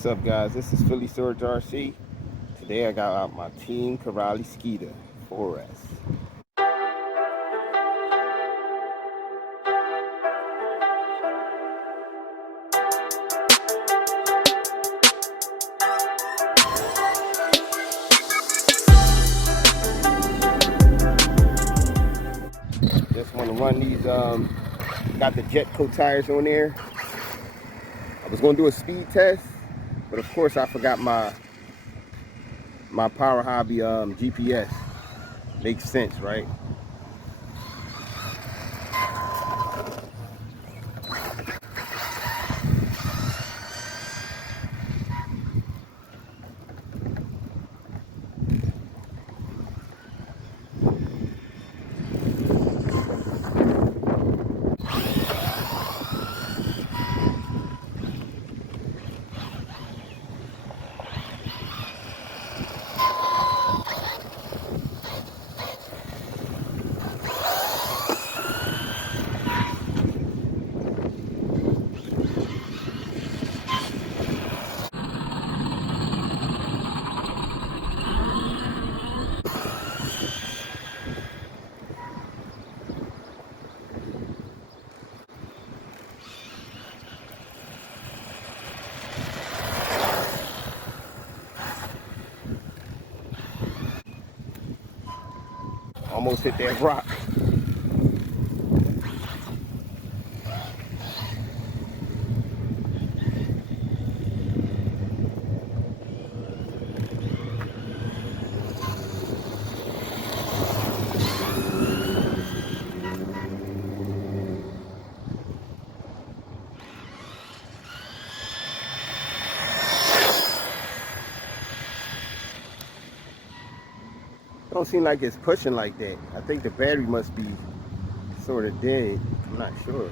What's up, guys? This is Phillyswords RC. Today I got out my Team Karali Sketer 4S. Just want to run these, got the Jetko tires on there. I was going to do a speed test, but of course I forgot my Power Hobby GPS. Makes sense, right? Almost hit that rock. Don't seem like it's pushing like that. I think the battery must be sort of dead. I'm not sure.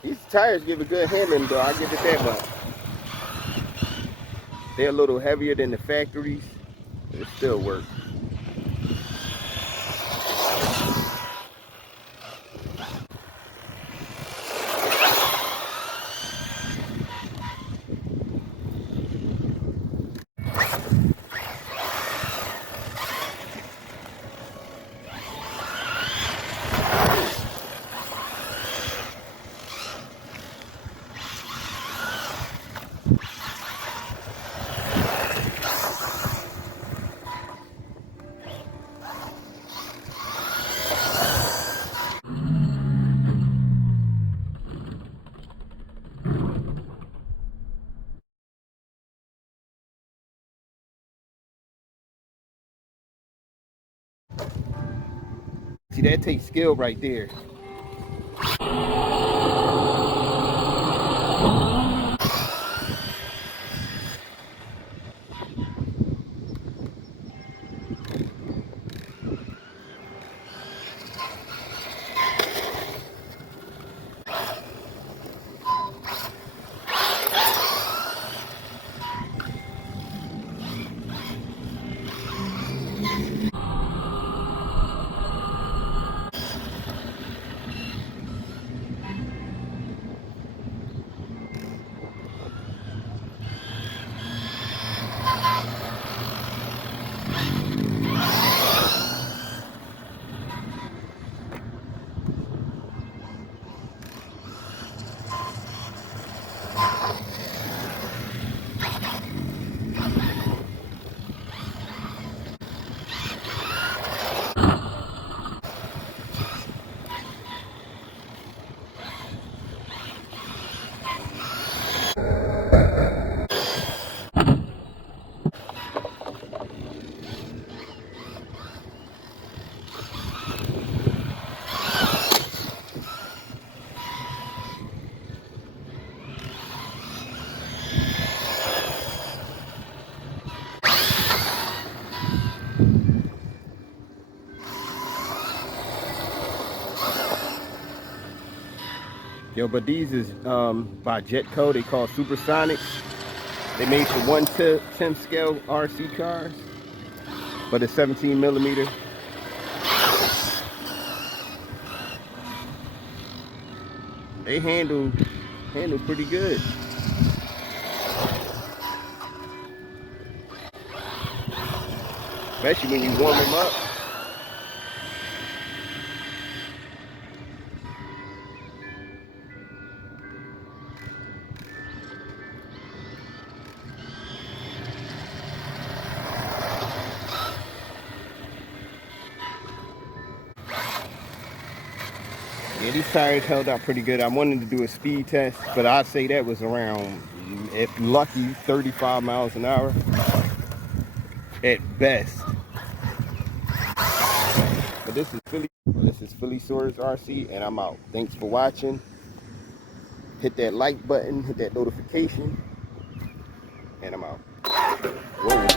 These tires give a good handling though, I give it that much. They're a little heavier than the factories, but it still works. See, that takes skill right there. Yo, but these is by Jetko. They call Supersonic. They made for 1/10 scale RC cars, but it's 17 millimeter. They handle pretty good. Especially when you warm them up. Yeah, these tires held out pretty good. I wanted to do a speed test, but I'd say that was around, if lucky, 35 miles an hour at best. But this is Phillyswords RC, and I'm out. Thanks for watching. Hit that like button, hit that notification, and I'm out. Whoa.